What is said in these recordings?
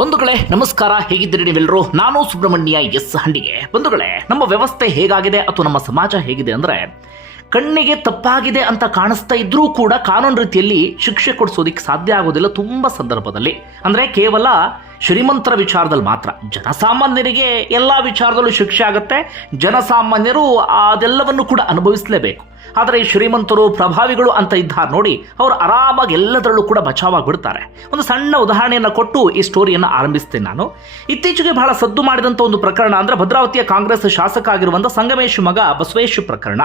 ಬಂಧುಗಳೇ, ನಮಸ್ಕಾರ. ಹೇಗಿದ್ದೀರಿ ನೀವೆಲ್ಲರೂ? ನಾನು ಸುಬ್ರಹ್ಮಣ್ಯ ಎಸ್ ಹಂಡಿಗೆ ಬಂಧುಗಳೇ, ನಮ್ಮ ವ್ಯವಸ್ಥೆ ಹೇಗಾಗಿದೆ? ಅಥವಾ ನಮ್ಮ ಸಮಾಜ ಹೇಗಿದೆ ಅಂದ್ರೆ, ಕಣ್ಣಿಗೆ ತಪ್ಪಾಗಿದೆ ಅಂತ ಕಾಣಿಸ್ತಾ ಇದ್ರೂ ಕೂಡ ಕಾನೂನು ರೀತಿಯಲ್ಲಿ ಶಿಕ್ಷೆ ಕೊಡಿಸೋದಿಕ್ಕೆ ಸಾಧ್ಯ ಆಗೋದಿಲ್ಲ ತುಂಬ ಸಂದರ್ಭದಲ್ಲಿ. ಅಂದ್ರೆ ಕೇವಲ ಶ್ರೀಮಂತರ ವಿಚಾರದಲ್ಲಿ ಮಾತ್ರ. ಜನಸಾಮಾನ್ಯರಿಗೆ ಎಲ್ಲ ವಿಚಾರದಲ್ಲೂ ಶಿಕ್ಷೆ ಆಗುತ್ತೆ. ಜನಸಾಮಾನ್ಯರು ಅದೆಲ್ಲವನ್ನು ಕೂಡ ಅನುಭವಿಸಲೇಬೇಕು. ಆದರೆ ಈ ಶ್ರೀಮಂತರು ಪ್ರಭಾವಿಗಳು ಅಂತ ಇದ್ದಾರೆ ನೋಡಿ ಅವರು ಆರಾಮಾಗಿ ಎಲ್ಲದರಲ್ಲೂ ಕೂಡ ಬಚಾವಾಗಿ ಬಿಡ್ತಾರೆ ಒಂದು ಸಣ್ಣ ಉದಾಹರಣೆಯನ್ನು ಕೊಟ್ಟು ಈ ಸ್ಟೋರಿಯನ್ನು ಆರಂಭಿಸ್ತೇನೆ ನಾನು. ಇತ್ತೀಚೆಗೆ ಬಹಳ ಸದ್ದು ಮಾಡಿದಂಥ ಒಂದು ಪ್ರಕರಣ ಅಂದ್ರೆ ಭದ್ರಾವತಿಯ ಕಾಂಗ್ರೆಸ್ ಶಾಸಕ ಆಗಿರುವಂಥ ಸಂಗಮೇಶ್ ಮಗ ಬಸವೇಶ್ ಪ್ರಕರಣ.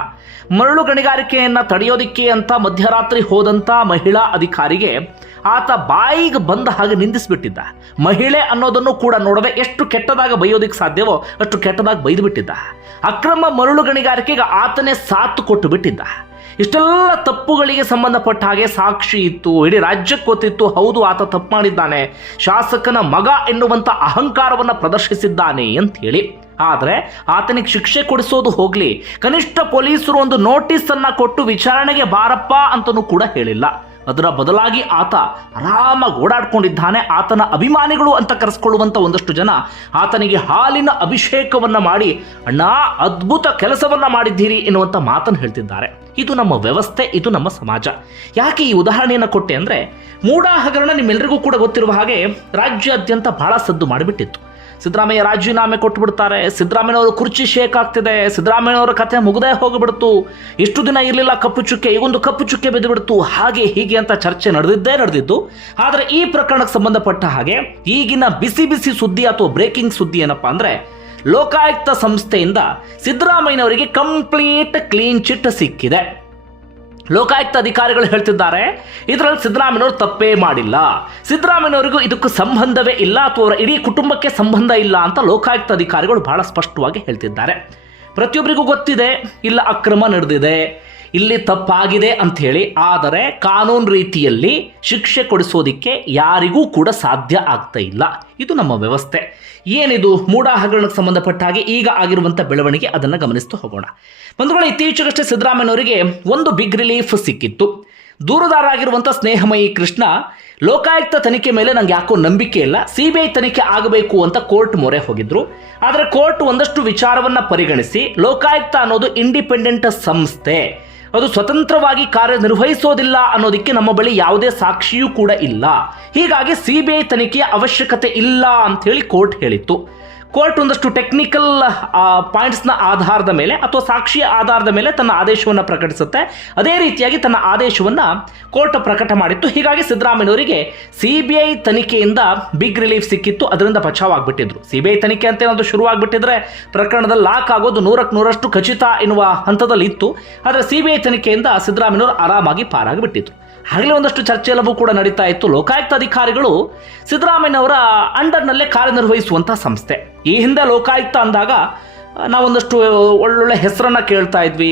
ಮರಳು ಗಣಿಗಾರಿಕೆಯನ್ನು ತಡೆಯೋದಿಕ್ಕೆ ಅಂತ ಮಧ್ಯರಾತ್ರಿ ಹೋದಂಥ ಮಹಿಳಾ ಅಧಿಕಾರಿಗೆ ಆತ ಬಾಯಿಗೆ ಬಂದ ಹಾಗೆ ನಿಂದಿಸ್ಬಿಟ್ಟಿದ್ದ. ಮಹಿಳೆ ಅನ್ನೋದನ್ನು ಕೂಡ ನೋಡದೆ ಎಷ್ಟು ಕೆಟ್ಟದಾಗ ಬೈಯೋದಿಕ್ಕೆ ಸಾಧ್ಯವೋ ಅಷ್ಟು ಕೆಟ್ಟದಾಗಿ ಬೈದು ಬಿಟ್ಟಿದ್ದ ಅಕ್ರಮ ಮರಳು ಗಣಿಗಾರಿಕೆಗೆ ಆತನೇ ಸಾಥ್ ಕೊಟ್ಟು ಬಿಟ್ಟಿದ್ದ. ಇಷ್ಟೆಲ್ಲ ತಪ್ಪುಗಳಿಗೆ ಸಂಬಂಧಪಟ್ಟ ಹಾಗೆ ಸಾಕ್ಷಿ ಇತ್ತು, ಇಡೀ ರಾಜ್ಯಕ್ಕೆ ಗೊತ್ತಿತ್ತು, ಹೌದು, ಆತ ತಪ್ಪು ಮಾಡಿದ್ದಾನೆ. ಶಾಸಕನ ಮಗ ಎನ್ನುವಂಥ ಅಹಂಕಾರವನ್ನು ಪ್ರದರ್ಶಿಸಿದ್ದಾನೆ ಅಂತ ಹೇಳಿ ಆದರೆ ಆತನಿಗೆ ಶಿಕ್ಷೆ ಕೊಡಿಸೋದು ಹೋಗಲಿ. ಕನಿಷ್ಠ ಪೊಲೀಸರು ಒಂದು ನೋಟಿಸ್ ಅನ್ನ ಕೊಟ್ಟು ವಿಚಾರಣೆಗೆ ಬಾರಪ್ಪ ಅಂತಲೂ ಕೂಡ ಹೇಳಿಲ್ಲ. ಅದರ ಬದಲಾಗಿ ಆತ ಆರಾಮಾಗಿ ಓಡಾಡ್ಕೊಂಡಿದ್ದಾನೆ. ಆತನ ಅಭಿಮಾನಿಗಳು ಅಂತ ಕರೆಸ್ಕೊಳ್ಳುವಂಥ ಒಂದಷ್ಟು ಜನ ಆತನಿಗೆ ಹಾಲಿನ ಅಭಿಷೇಕವನ್ನು ಮಾಡಿ, ಅಣ್ಣ, ಅದ್ಭುತ ಕೆಲಸವನ್ನು ಮಾಡಿದ್ದೀರಿ ಎನ್ನುವಂಥ ಮಾತನ್ನು ಹೇಳ್ತಿದ್ದಾರೆ. ಇದು ನಮ್ಮ ವ್ಯವಸ್ಥೆ, ಇದು ನಮ್ಮ ಸಮಾಜ. ಯಾಕೆ ಈ ಉದಾಹರಣೆಯನ್ನು ಕೊಟ್ಟೆ ಅಂದರೆ ಮೂಢ ಹಗರಣ ನಿಮ್ಮೆಲ್ಲರಿಗೂ ಕೂಡ ಗೊತ್ತಿರುವ ಹಾಗೆ ರಾಜ್ಯಾದ್ಯಂತ ಬಹಳ ಸದ್ದು ಮಾಡಿಬಿಟ್ಟಿತ್ತು. ಸಿದ್ದರಾಮಯ್ಯ ರಾಜೀನಾಮೆ ಕೊಟ್ಟು ಬಿಡ್ತಾರೆ ಸಿದ್ದರಾಮಯ್ಯನವರು ಕುರ್ಚಿ ಶೇಕ್ ಆಗ್ತಿದೆ. ಸಿದ್ದರಾಮಯ್ಯನವರ ಕಥೆ ಮುಗದೇ ಹೋಗಿಬಿಡ್ತು. ಇಷ್ಟು ದಿನ ಇರಲಿಲ್ಲ ಕಪ್ಪು ಚುಕ್ಕೆ, ಈಗೊಂದು ಕಪ್ಪು ಚುಕ್ಕೆ ಬಿದ್ದುಬಿಡ್ತು ಹಾಗೆ ಹೀಗೆ ಅಂತ ಚರ್ಚೆ ನಡೆದಿದ್ದೇ ನಡೆದಿದ್ದು. ಆದರೆ ಈ ಪ್ರಕರಣಕ್ಕೆ ಸಂಬಂಧಪಟ್ಟ ಹಾಗೆ ಈಗಿನ ಬಿಸಿ ಬಿಸಿ ಸುದ್ದಿ ಅಥವಾ ಬ್ರೇಕಿಂಗ್ ಸುದ್ದಿ ಏನಪ್ಪಾ ಅಂದರೆ, ಲೋಕಾಯುಕ್ತ ಸಂಸ್ಥೆಯಿಂದ ಸಿದ್ದರಾಮಯ್ಯನವರಿಗೆ ಕಂಪ್ಲೀಟ್ ಕ್ಲೀನ್ ಚಿಟ್ ಸಿಕ್ಕಿದೆ. ಲೋಕಾಯುಕ್ತ ಅಧಿಕಾರಿಗಳು ಹೇಳ್ತಿದ್ದಾರೆ, ಇದರಲ್ಲಿ ಸಿದ್ದರಾಮಯ್ಯವರು ತಪ್ಪೇ ಮಾಡಿಲ್ಲ. ಸಿದ್ದರಾಮಯ್ಯನವರಿಗೂ ಇದಕ್ಕೂ ಸಂಬಂಧವೇ ಇಲ್ಲ, ಅಥವಾ ಅವರ ಇಡೀ ಕುಟುಂಬಕ್ಕೆ ಸಂಬಂಧ ಇಲ್ಲ ಅಂತ ಲೋಕಾಯುಕ್ತ ಅಧಿಕಾರಿಗಳು ಬಹಳ ಸ್ಪಷ್ಟವಾಗಿ ಹೇಳ್ತಿದ್ದಾರೆ. ಪ್ರತಿಯೊಬ್ಬರಿಗೂ ಗೊತ್ತಿದೆ, ಇಲ್ಲ ಅಕ್ರಮ ನಡೆದಿದೆ. ಇಲ್ಲಿ ತಪ್ಪಾಗಿದೆ ಅಂತ ಹೇಳಿ, ಆದರೆ ಕಾನೂನು ರೀತಿಯಲ್ಲಿ ಶಿಕ್ಷೆ ಕೊಡಿಸೋದಿಕ್ಕೆ ಯಾರಿಗೂ ಕೂಡ ಸಾಧ್ಯ ಆಗ್ತಾ ಇಲ್ಲ. ಇದು ನಮ್ಮ ವ್ಯವಸ್ಥೆ. ಏನಿದು? ಮೂಢ ಹಗರಣಕ್ಕೆ ಸಂಬಂಧಪಟ್ಟ ಹಾಗೆ ಈಗ ಆಗಿರುವಂಥ ಬೆಳವಣಿಗೆ ಅದನ್ನು ಗಮನಿಸ್ತಾ ಹೋಗೋಣ. ಬಂಧುಗಳು, ಇತ್ತೀಚೆಗಷ್ಟೇ ಸಿದ್ದರಾಮಯ್ಯನವರಿಗೆ ಒಂದು ಬಿಗ್ ರಿಲೀಫ್ ಸಿಕ್ಕಿತ್ತು. ದೂರದಾರ ಆಗಿರುವಂಥ ಸ್ನೇಹಮಯಿ ಕೃಷ್ಣ, ಲೋಕಾಯುಕ್ತ ತನಿಖೆ ಮೇಲೆ ನಂಗೆ ಯಾಕೋ ನಂಬಿಕೆ ಇಲ್ಲ ಸಿ ಬಿ ಐ ತನಿಖೆ ಆಗಬೇಕು ಅಂತ ಕೋರ್ಟ್ ಮೊರೆ ಹೋಗಿದ್ರು. ಆದರೆ ಕೋರ್ಟ್ ಒಂದಷ್ಟು ವಿಚಾರವನ್ನ ಪರಿಗಣಿಸಿ, ಲೋಕಾಯುಕ್ತ ಅನ್ನೋದು ಇಂಡಿಪೆಂಡೆಂಟ್ ಸಂಸ್ಥೆ. ಅದು ಸ್ವತಂತ್ರವಾಗಿ ಕಾರ್ಯನಿರ್ವಹಿಸೋದಿಲ್ಲ ಅನ್ನೋದಕ್ಕೆ ನಮ್ಮ ಬಳಿ ಯಾವುದೇ ಸಾಕ್ಷಿಯೂ ಕೂಡ ಇಲ್ಲ. ಹೀಗಾಗಿ ಸಿಬಿಐ ತನಿಖೆಯ ಅವಶ್ಯಕತೆ ಇಲ್ಲ ಅಂತ ಹೇಳಿ ಕೋರ್ಟ್ ಹೇಳಿತ್ತು. ಕೋರ್ಟ್ ಒಂದಷ್ಟು ಟೆಕ್ನಿಕಲ್ ಪಾಯಿಂಟ್ಸ್ನ ಆಧಾರದ ಮೇಲೆ ಅಥವಾ ಸಾಕ್ಷಿಯ ಆಧಾರದ ಮೇಲೆ ತನ್ನ ಆದೇಶವನ್ನು ಪ್ರಕಟಿಸುತ್ತೆ. ಅದೇ ರೀತಿಯಾಗಿ ತನ್ನ ಆದೇಶವನ್ನು ಕೋರ್ಟ್ ಪ್ರಕಟ ಮಾಡಿತ್ತು. ಹೀಗಾಗಿ ಸಿದ್ದರಾಮಯ್ಯನವರಿಗೆ ಸಿ ಬಿ ಐ ತನಿಖೆಯಿಂದ ಬಿಗ್ ರಿಲೀಫ್ ಸಿಕ್ಕಿತ್ತು. ಅದರಿಂದ ಬಚಾವಾಗ್ಬಿಟ್ಟಿದ್ರು ಸಿ ಬಿ ಐ ತನಿಖೆ ಅಂತ ಏನಾದರೂ ಶುರುವಾಗ್ಬಿಟ್ಟಿದ್ರೆ ಪ್ರಕರಣದಲ್ಲಿ ಲಾಕ್ ಆಗೋದು ನೂರಕ್ಕೆ ನೂರಷ್ಟು ಖಚಿತ ಎನ್ನುವ ಹಂತದಲ್ಲಿ ಇತ್ತು ಆದರೆ ಸಿ ಬಿ ಐ ತನಿಖೆಯಿಂದ ಸಿದ್ದರಾಮಯ್ಯವರು ಆರಾಮಾಗಿ ಪಾರಾಗಿಬಿಟ್ಟಿದ್ರು. ಆಗಲೇ ಒಂದಷ್ಟು ಚರ್ಚೆ ಎಲ್ಲವೂ ಕೂಡ ನಡೀತಾ ಇತ್ತು. ಲೋಕಾಯುಕ್ತ ಅಧಿಕಾರಿಗಳು ಸಿದ್ದರಾಮಯ್ಯನವರ ಅಂಡರ್ನಲ್ಲೇ ಕಾರ್ಯನಿರ್ವಹಿಸುವಂಥ ಸಂಸ್ಥೆ. ಈ ಹಿಂದೆ ಲೋಕಾಯುಕ್ತ ಅಂದಾಗ ನಾವೊಂದಷ್ಟು ಒಳ್ಳೊಳ್ಳೆ ಹೆಸರನ್ನು ಕೇಳ್ತಾ ಇದ್ವಿ.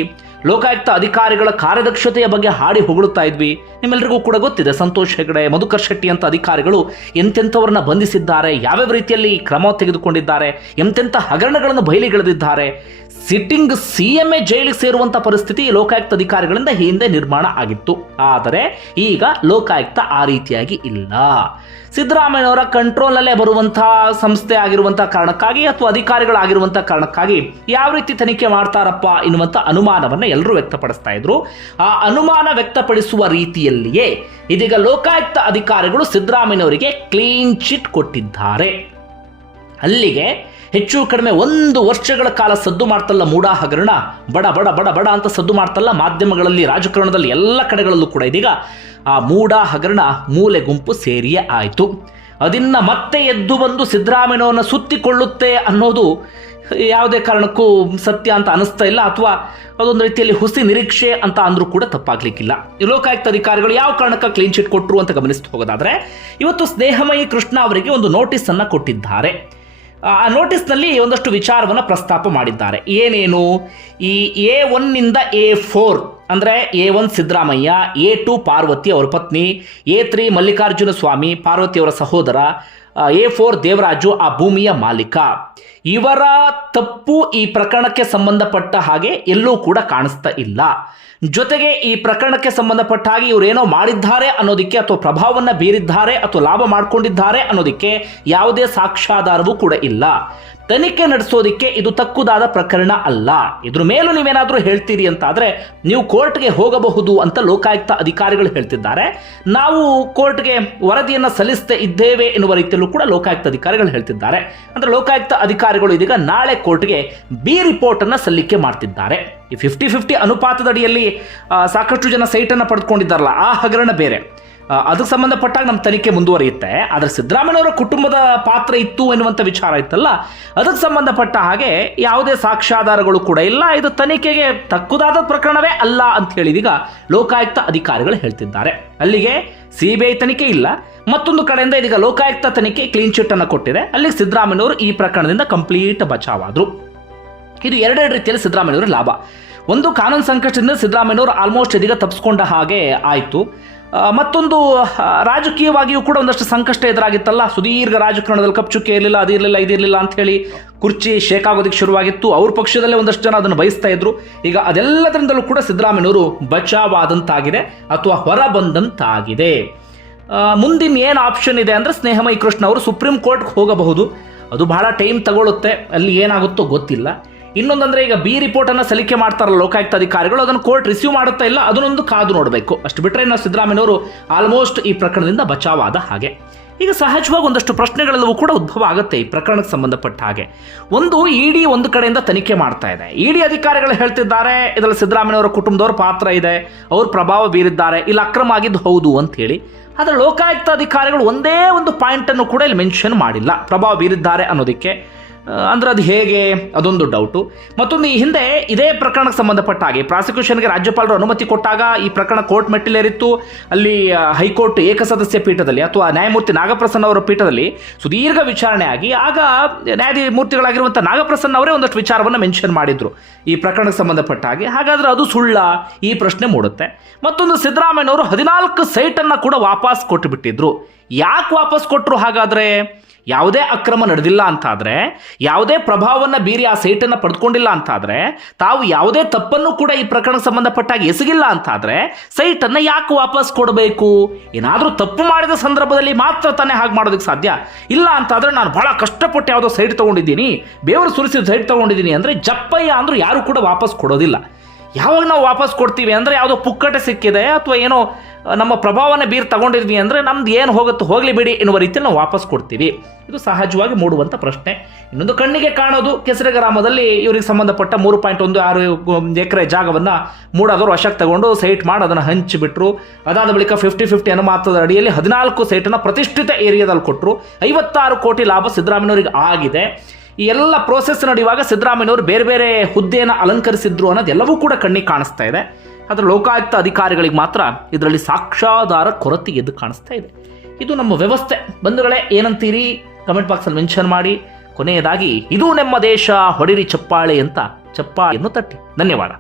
ಲೋಕಾಯುಕ್ತ ಅಧಿಕಾರಿಗಳ ಕಾರ್ಯದಕ್ಷತೆಯ ಬಗ್ಗೆ ಹಾಡಿ ಹೊಗಳುತ್ತಾ ಇದ್ವಿ. ನಿಮ್ಮೆಲ್ಲರಿಗೂ ಕೂಡ ಗೊತ್ತಿದೆ, ಸಂತೋಷ್ ಹೆಗಡೆ ಮಧುಕರ್ ಶೆಟ್ಟಿ ಅಂತ ಅಧಿಕಾರಿಗಳು ಎಂತೆಂಥವ್ರನ್ನ ಬಂಧಿಸಿದ್ದಾರೆ, ಯಾವ್ಯಾವ ರೀತಿಯಲ್ಲಿ ಕ್ರಮ ತೆಗೆದುಕೊಂಡಿದ್ದಾರೆ, ಎಂತೆಂಥ ಹಗರಣಗಳನ್ನು ಬಯಲಿಗೆಳೆದಿದ್ದಾರೆ. ಸಿಟ್ಟಿಂಗ್ ಸಿ ಎಂ ಎ ಜೈಲಿಗೆ ಸೇರುವಂಥ ಪರಿಸ್ಥಿತಿ ಲೋಕಾಯುಕ್ತ ಅಧಿಕಾರಿಗಳಿಂದ ಹಿಂದೆ ನಿರ್ಮಾಣ ಆಗಿತ್ತು. ಆದರೆ ಈಗ ಲೋಕಾಯುಕ್ತ ಆ ರೀತಿಯಾಗಿ ಇಲ್ಲ. ಸಿದ್ದರಾಮಯ್ಯನವರ ಕಂಟ್ರೋಲ್ನಲ್ಲೇ ಬರುವಂತಹ ಸಂಸ್ಥೆ ಆಗಿರುವಂತಹ ಕಾರಣಕ್ಕಾಗಿ ಅಥವಾ ಅಧಿಕಾರಿಗಳಾಗಿರುವಂತಹ ಕಾರಣಕ್ಕಾಗಿ ಯಾವ ರೀತಿ ತನಿಖೆ ಮಾಡ್ತಾರಪ್ಪ ಎನ್ನುವಂಥ ಅನುಮಾನವನ್ನು ಎಲ್ಲರೂ ವ್ಯಕ್ತಪಡಿಸ್ತಾ ಇದ್ರು. ಆ ಅನುಮಾನ ವ್ಯಕ್ತಪಡಿಸುವ ರೀತಿಯಲ್ಲಿಯೇ ಇದೀಗ ಲೋಕಾಯುಕ್ತ ಅಧಿಕಾರಿಗಳು ಸಿದ್ದರಾಮಯ್ಯನವರಿಗೆ ಕ್ಲೀನ್ ಚಿಟ್ ಕೊಟ್ಟಿದ್ದಾರೆ. ಅಲ್ಲಿಗೆ ಹೆಚ್ಚು ಕಡಿಮೆ ಒಂದು ವರ್ಷಗಳ ಕಾಲ ಸದ್ದು ಮಾಡ್ತಲ್ಲ ಮೂಡಾ ಹಗರಣ. ಬಡ ಬಡ ಬಡ ಬಡ ಅಂತ ಸದ್ದು ಮಾಡ್ತಲ್ಲ ಮಾಧ್ಯಮಗಳಲ್ಲಿ, ರಾಜಕಾರಣದಲ್ಲಿ ಎಲ್ಲ ಕಡೆಗಳಲ್ಲೂ ಕೂಡ ಇದೀಗ ಆ ಮೂಡಾ ಹಗರಣ ಮೂಲೆ ಗುಂಪು ಸೇರಿಯೇ ಆಯಿತು. ಅದನ್ನ ಮತ್ತೆ ಎದ್ದು ಬಂದು ಸಿದ್ದರಾಮಯ್ಯನವನ್ನ ಸುತ್ತಿಕೊಳ್ಳುತ್ತೆ ಅನ್ನೋದು ಯಾವುದೇ ಕಾರಣಕ್ಕೂ ಸತ್ಯ ಅಂತ ಅನಿಸ್ತಾ ಇಲ್ಲ ಅಥವಾ ಅದೊಂದು ರೀತಿಯಲ್ಲಿ ಹುಸಿ ನಿರೀಕ್ಷೆ ಅಂತ ಅಂದ್ರೂ ಕೂಡ ತಪ್ಪಾಗ್ಲಿಕ್ಕಿಲ್ಲ. ಲೋಕಾಯುಕ್ತ ಅಧಿಕಾರಿಗಳು ಯಾವ ಕಾರಣಕ್ಕೆ ಕ್ಲೀನ್ ಚಿಟ್ ಕೊಟ್ಟರು ಅಂತ ಗಮನಿಸ್ತಾ ಹೋಗೋದಾದ್ರೆ, ಇವತ್ತು ಸ್ನೇಹಮಯಿ ಕೃಷ್ಣ ಅವರಿಗೆ ಒಂದು ನೋಟಿಸ್ ಅನ್ನ ಕೊಟ್ಟಿದ್ದಾರೆ. ಆ ನೋಟಿಸ್ನಲ್ಲಿ ಒಂದಷ್ಟು ವಿಚಾರವನ್ನು ಪ್ರಸ್ತಾಪ ಮಾಡಿದ್ದಾರೆ. ಏನೇನು? ಈ ಎ ಒನ್ನಿಂದ ಎ ಫೋರ್ ಅಂದರೆ A one Siddaramaiah A two Parvathi ಅವರ ಪತ್ನಿ ಎ ತ್ರೀ ಮಲ್ಲಿಕಾರ್ಜುನ ಸ್ವಾಮಿ, ಪಾರ್ವತಿ ಅವರ ಸಹೋದರ ಎ ಫೋರ್ ದೇವರಾಜು, ಆ ಭೂಮಿಯ ಮಾಲೀಕ. ಇವರ ತಪ್ಪು ಈ ಪ್ರಕರಣಕ್ಕೆ ಸಂಬಂಧಪಟ್ಟ ಹಾಗೆ ಎಲ್ಲೂ ಕೂಡ ಕಾಣಿಸ್ತಾ ಇಲ್ಲ. ಜೊತೆಗೆ ಈ ಪ್ರಕರಣಕ್ಕೆ ಸಂಬಂಧಪಟ್ಟ ಹಾಗೆ ಇವರೇನೋ ಮಾಡಿದ್ದಾರೆ ಅನ್ನೋದಕ್ಕೆ ಅಥವಾ ಪ್ರಭಾವವನ್ನು ಬೀರಿದ್ದಾರೆ ಅಥವಾ ಲಾಭ ಮಾಡಿಕೊಂಡಿದ್ದಾರೆ ಅನ್ನೋದಕ್ಕೆ ಯಾವುದೇ ಸಾಕ್ಷ್ಯಾಧಾರವೂ ಕೂಡ ಇಲ್ಲ. ತನಿಖೆ ನಡೆಸೋದಿಕ್ಕೆ ಇದು ತಕ್ಕುದಾದ ಪ್ರಕರಣ ಅಲ್ಲ. ಇದ್ರ ಮೇಲೂ ನೀವೇನಾದರೂ ಹೇಳ್ತೀರಿ ಅಂತಾದ್ರೆ ನೀವು ಕೋರ್ಟ್ಗೆ ಹೋಗಬಹುದು ಅಂತ ಲೋಕಾಯುಕ್ತ ಅಧಿಕಾರಿಗಳು ಹೇಳ್ತಿದ್ದಾರೆ. ನಾವು ಕೋರ್ಟ್ಗೆ ವರದಿಯನ್ನು ಸಲ್ಲಿಸದೇ ಇದ್ದೇವೆ ಎನ್ನುವ ರೀತಿಯಲ್ಲೂ ಕೂಡ ಲೋಕಾಯುಕ್ತ ಅಧಿಕಾರಿಗಳು ಹೇಳ್ತಿದ್ದಾರೆ. ಅಂದರೆ ಲೋಕಾಯುಕ್ತ ಅಧಿಕಾರಿಗಳು ಇದೀಗ ನಾಳೆ ಕೋರ್ಟ್ಗೆ ಬಿ ರಿಪೋರ್ಟನ್ನು ಸಲ್ಲಿಕೆ ಮಾಡ್ತಿದ್ದಾರೆ. ಈ ಫಿಫ್ಟಿ ಫಿಫ್ಟಿ ಅನುಪಾತದ ಅಡಿಯಲ್ಲಿ ಸಾಕಷ್ಟು ಜನ ಸೈಟನ್ನು ಪಡೆದುಕೊಂಡಿದ್ದಾರಲ್ಲ ಆ ಹಗರಣ ಬೇರೆ. ಅದಕ್ಕೆ ಸಂಬಂಧಪಟ್ಟಾಗ ನಮ್ಮ ತನಿಖೆ ಮುಂದುವರಿಯುತ್ತೆ. ಆದರೆ ಸಿದ್ದರಾಮಯ್ಯವರ ಕುಟುಂಬದ ಪಾತ್ರ ಇತ್ತು ಎನ್ನುವಂಥ ವಿಚಾರ ಇತ್ತಲ್ಲ, ಅದಕ್ಕೆ ಸಂಬಂಧಪಟ್ಟ ಹಾಗೆ ಯಾವುದೇ ಸಾಕ್ಷ್ಯಾಧಾರಗಳು ಕೂಡ ಇಲ್ಲ. ಇದು ತನಿಖೆಗೆ ತಕ್ಕುದಾದ ಪ್ರಕರಣವೇ ಅಲ್ಲ ಅಂತ ಹೇಳಿದೀಗ ಲೋಕಾಯುಕ್ತ ಅಧಿಕಾರಿಗಳು ಹೇಳ್ತಿದ್ದಾರೆ. ಅಲ್ಲಿಗೆ ಸಿ ಬಿ ಐ ತನಿಖೆ ಇಲ್ಲ. ಮತ್ತೊಂದು ಕಡೆಯಿಂದ ಇದೀಗ ಲೋಕಾಯುಕ್ತ ತನಿಖೆ ಕ್ಲೀನ್ ಚಿಟ್ ಅನ್ನು ಕೊಟ್ಟಿದೆ. ಅಲ್ಲಿಗೆ ಸಿದ್ದರಾಮಯ್ಯವರು ಈ ಪ್ರಕರಣದಿಂದ ಕಂಪ್ಲೀಟ್ ಬಚಾವಾದ್ರು. ಇದು ಎರಡೆರಡು ರೀತಿಯಲ್ಲಿ ಸಿದ್ದರಾಮಯ್ಯವರ ಲಾಭ. ಒಂದು ಕಾನೂನು ಸಂಕಷ್ಟದಿಂದ ಸಿದ್ದರಾಮಯ್ಯವರು ಆಲ್ಮೋಸ್ಟ್ ಇದೀಗ ತಪ್ಪಿಸ್ಕೊಂಡ ಹಾಗೆ ಆಯಿತು. ಮತ್ತೊಂದು ರಾಜಕೀಯವಾಗಿಯೂ ಕೂಡ ಒಂದಷ್ಟು ಸಂಕಷ್ಟ ಎದುರಾಗಿತ್ತಲ್ಲ? ಸುದೀರ್ಘ ರಾಜಕಾರಣದಲ್ಲಿ ಕಪ್ಚುಕ್ಕೆ ಇರಲಿಲ್ಲ ಅದಿರಲಿಲ್ಲ ಇದಿರಲಿಲ್ಲ ಅಂತ ಹೇಳಿ ಕುರ್ಚಿ ಶೇಕ್ ಆಗೋದಕ್ಕೆ ಶುರುವಾಗಿತ್ತು. ಅವ್ರ ಪಕ್ಷದಲ್ಲೇ ಒಂದಷ್ಟು ಜನ ಅದನ್ನು ಬಯಸ್ತಾ ಇದ್ರು. ಈಗ ಅದೆಲ್ಲದರಿಂದಲೂ ಕೂಡ ಸಿದ್ದರಾಮಯ್ಯವರು ಬಚಾವಾದಂತಾಗಿದೆ ಅಥವಾ ಹೊರ ಬಂದಂತಾಗಿದೆ ಮುಂದಿನ ಏನು ಆಪ್ಷನ್ ಇದೆ ಅಂದರೆ ಸ್ನೇಹಮಯಿ ಕೃಷ್ಣ ಅವರು ಸುಪ್ರೀಂ ಕೋರ್ಟ್ಗೆ ಹೋಗಬಹುದು. ಅದು ಬಹಳ ಟೈಮ್ ತಗೊಳ್ಳುತ್ತೆ ಅಲ್ಲಿ ಏನಾಗುತ್ತೋ ಗೊತ್ತಿಲ್ಲ. ಇನ್ನೊಂದಂದ್ರೆ ಈಗ ಬಿ ರಿಪೋರ್ಟ್ ಅನ್ನ ಸಲ್ಲಿಕೆ ಮಾಡ್ತಾರಲ್ಲ ಲೋಕಾಯುಕ್ತ ಅಧಿಕಾರಿಗಳು, ಅದನ್ನು ಕೋರ್ಟ್ ರಿಸೀವ್ ಮಾಡುತ್ತಾ ಇಲ್ಲ, ಅದನ್ನೊಂದು ಕಾದು ನೋಡಬೇಕು. ಅಷ್ಟು ಬಿಟ್ಟರೆ ನಾವು ಸಿದ್ದರಾಮಯ್ಯವರು ಆಲ್ಮೋಸ್ಟ್ ಈ ಪ್ರಕರಣದಿಂದ ಬಚಾವಾದ ಹಾಗೆ. ಈಗ ಸಹಜವಾಗಿ ಒಂದಷ್ಟು ಪ್ರಶ್ನೆಗಳೆಲ್ಲವೂ ಕೂಡ ಉದ್ಭವ ಆಗುತ್ತೆ ಈ ಪ್ರಕರಣಕ್ಕೆ ಸಂಬಂಧಪಟ್ಟ ಹಾಗೆ. ಒಂದು ಇಡಿ ಒಂದು ಕಡೆಯಿಂದ ತನಿಖೆ ಮಾಡ್ತಾ ಇದೆ. ಇಡಿ ಅಧಿಕಾರಿಗಳು ಹೇಳ್ತಿದ್ದಾರೆ, ಇದರಲ್ಲಿ ಸಿದ್ದರಾಮಯ್ಯವರ ಕುಟುಂಬದವ್ರ ಪಾತ್ರ ಇದೆ, ಅವ್ರ ಪ್ರಭಾವ ಬೀರಿದ್ದಾರೆ, ಇಲ್ಲಿ ಅಕ್ರಮ ಆಗಿದ್ದು ಹೌದು ಅಂತ ಹೇಳಿ ಆದರೆ ಲೋಕಾಯುಕ್ತ ಅಧಿಕಾರಿಗಳು ಒಂದೇ ಒಂದು ಪಾಯಿಂಟನ್ನು ಕೂಡ ಇಲ್ಲಿ ಮೆನ್ಷನ್ ಮಾಡಿಲ್ಲ. ಪ್ರಭಾವ ಬೀರಿದ್ದಾರೆ ಅನ್ನೋದಕ್ಕೆ ಅಂದ್ರೆ ಅದು ಹೇಗೆ? ಅದೊಂದು ಡೌಟು ಮತ್ತೊಂದು ಈ ಹಿಂದೆ ಇದೇ ಪ್ರಕರಣಕ್ಕೆ ಸಂಬಂಧಪಟ್ಟ ಹಾಗೆ ಪ್ರಾಸಿಕ್ಯೂಷನ್ಗೆ ರಾಜ್ಯಪಾಲರು ಅನುಮತಿ ಕೊಟ್ಟಾಗ ಈ ಪ್ರಕರಣ ಕೋರ್ಟ್ ಮೆಟ್ಟಿಲೇರಿತ್ತು. ಅಲ್ಲಿ ಹೈಕೋರ್ಟ್ ಏಕಸದಸ್ಯ ಪೀಠದಲ್ಲಿ ಅಥವಾ ನ್ಯಾಯಮೂರ್ತಿ ನಾಗಪ್ರಸನ್ನ ಅವರ ಪೀಠದಲ್ಲಿ ಸುದೀರ್ಘ ವಿಚಾರಣೆ ಆಗಿ ಆಗ ನ್ಯಾಯಮೂರ್ತಿಗಳಾಗಿರುವಂಥ ನಾಗಪ್ರಸನ್ನ ಅವರೇ ಒಂದಷ್ಟು ವಿಚಾರವನ್ನು ಮೆನ್ಷನ್ ಮಾಡಿದ್ರು. ಈ ಪ್ರಕರಣಕ್ಕೆ ಸಂಬಂಧಪಟ್ಟ ಹಾಗೆ. ಹಾಗಾದ್ರೆ ಅದು ಸುಳ್ಳ, ಈ ಪ್ರಶ್ನೆ ಮೂಡುತ್ತೆ. ಮತ್ತೊಂದು ಸಿದ್ದರಾಮಯ್ಯನವರು ಹದಿನಾಲ್ಕು ಸೈಟನ್ನು ಕೂಡ ವಾಪಸ್ ಕೊಟ್ಟು ಬಿಟ್ಟಿದ್ರು ಯಾಕೆ ವಾಪಸ್ ಕೊಟ್ಟರು ಹಾಗಾದ್ರೆ? ಯಾವುದೇ ಅಕ್ರಮ ನಡೆದಿಲ್ಲ ಅಂತಾದರೆ, ಯಾವುದೇ ಪ್ರಭಾವವನ್ನು ಬೀರಿ ಆ ಸೈಟನ್ನು ಪಡೆದುಕೊಂಡಿಲ್ಲ ಅಂತಾದರೆ, ತಾವು ಯಾವುದೇ ತಪ್ಪನ್ನು ಕೂಡ ಈ ಪ್ರಕರಣಕ್ಕೆ ಸಂಬಂಧಪಟ್ಟಾಗ ಎಸಗಿಲ್ಲ ಅಂತಾದರೆ, ಸೈಟನ್ನು ಯಾಕೆ ವಾಪಸ್ ಕೊಡಬೇಕು? ಏನಾದರೂ ತಪ್ಪು ಮಾಡಿದ ಸಂದರ್ಭದಲ್ಲಿ ಮಾತ್ರ ತಾನೇ ಹಾಗೆ ಮಾಡೋದಕ್ಕೆ ಸಾಧ್ಯ? ಇಲ್ಲ ಅಂತಾದರೆ ನಾನು ಬಹಳ ಕಷ್ಟಪಟ್ಟು ಯಾವುದೋ ಸೈಟ್ ತೊಗೊಂಡಿದ್ದೀನಿ, ಬೇವರು ಸುರಿಸಿದ ಸೈಟ್ ತೊಗೊಂಡಿದ್ದೀನಿ ಅಂದರೆ ಜಪ್ಪಯ್ಯ ಅಂದರೂ ಯಾರು ಕೂಡ ವಾಪಸ್ ಕೊಡೋದಿಲ್ಲ. ಯಾವಾಗ ನಾವು ವಾಪಸ್ ಕೊಡ್ತೀವಿ ಅಂದರೆ ಯಾವುದೋ ಪುಕ್ಕಟೆ ಸಿಕ್ಕಿದೆ ಅಥವಾ ಏನೋ ನಮ್ಮ ಪ್ರಭಾವನೆ ಬೀರ್ ತಗೊಂಡಿದ್ವಿ ಅಂದರೆ ನಮ್ದು ಏನು ಹೋಗುತ್ತೋ ಹೋಗಲಿ ಬಿಡಿ ಎನ್ನುವ ರೀತಿಯಲ್ಲಿ ನಾವು ವಾಪಸ್ ಕೊಡ್ತೀವಿ. ಇದು ಸಹಜವಾಗಿ ಮೂಡುವಂಥ ಪ್ರಶ್ನೆ. ಇನ್ನೊಂದು ಕಣ್ಣಿಗೆ ಕಾಣೋದು, ಕೆಸರೆ ಗ್ರಾಮದಲ್ಲಿ ಇವರಿಗೆ ಸಂಬಂಧಪಟ್ಟ ಮೂರು ಪಾಯಿಂಟ್ ಒಂದು ಆರು ಎಕರೆ ಜಾಗವನ್ನು ಮೂಡಾದವರು ವಶಕ್ಕೆ ತಗೊಂಡು ಸೈಟ್ ಮಾಡಿ ಅದನ್ನು ಹಂಚಿಬಿಟ್ರು. ಅದಾದ ಬಳಿಕ ಫಿಫ್ಟಿ ಫಿಫ್ಟಿ ಅನುಮಾನದ ಅಡಿಯಲ್ಲಿ ಹದಿನಾಲ್ಕು ಸೈಟನ್ನು ಪ್ರತಿಷ್ಠಿತ ಏರಿಯಾದಲ್ಲಿ ಕೊಟ್ಟರು ಐವತ್ತಾರು ಕೋಟಿ ಲಾಭ ಸಿದ್ದರಾಮಯ್ಯವರಿಗೆ ಆಗಿದೆ. ಈ ಎಲ್ಲ ಪ್ರೋಸೆಸ್ ನಡೆಯುವಾಗ ಸಿದ್ದರಾಮಯ್ಯವರು ಬೇರೆ ಬೇರೆ ಹುದ್ದೆಯನ್ನು ಅಲಂಕರಿಸಿದ್ರು ಅನ್ನೋದೆಲ್ಲವೂ ಕೂಡ ಕಣ್ಣಿಗೆ ಕಾಣಿಸ್ತಾ ಇದೆ. ಆದರೆ ಲೋಕಾಯುಕ್ತ ಅಧಿಕಾರಿಗಳಿಗೆ ಮಾತ್ರ ಇದರಲ್ಲಿ ಸಾಕ್ಷಾಧಾರ ಕೊರತೆ ಎದ್ದು ಕಾಣಿಸ್ತಾ ಇದೆ. ಇದು ನಮ್ಮ ವ್ಯವಸ್ಥೆ. ಬಂಧುಗಳೇ, ಏನಂತೀರಿ? ಕಮೆಂಟ್ ಬಾಕ್ಸಲ್ಲಿ ಮೆನ್ಷನ್ ಮಾಡಿ. ಕೊನೆಯದಾಗಿ, ಇದು ನಮ್ಮ ದೇಶ, ಹೊಡಿರಿ ಚಪ್ಪಾಳೆ ಅಂತ ಚಪ್ಪಾಳೆಯನ್ನು ತಟ್ಟಿ. ಧನ್ಯವಾದ.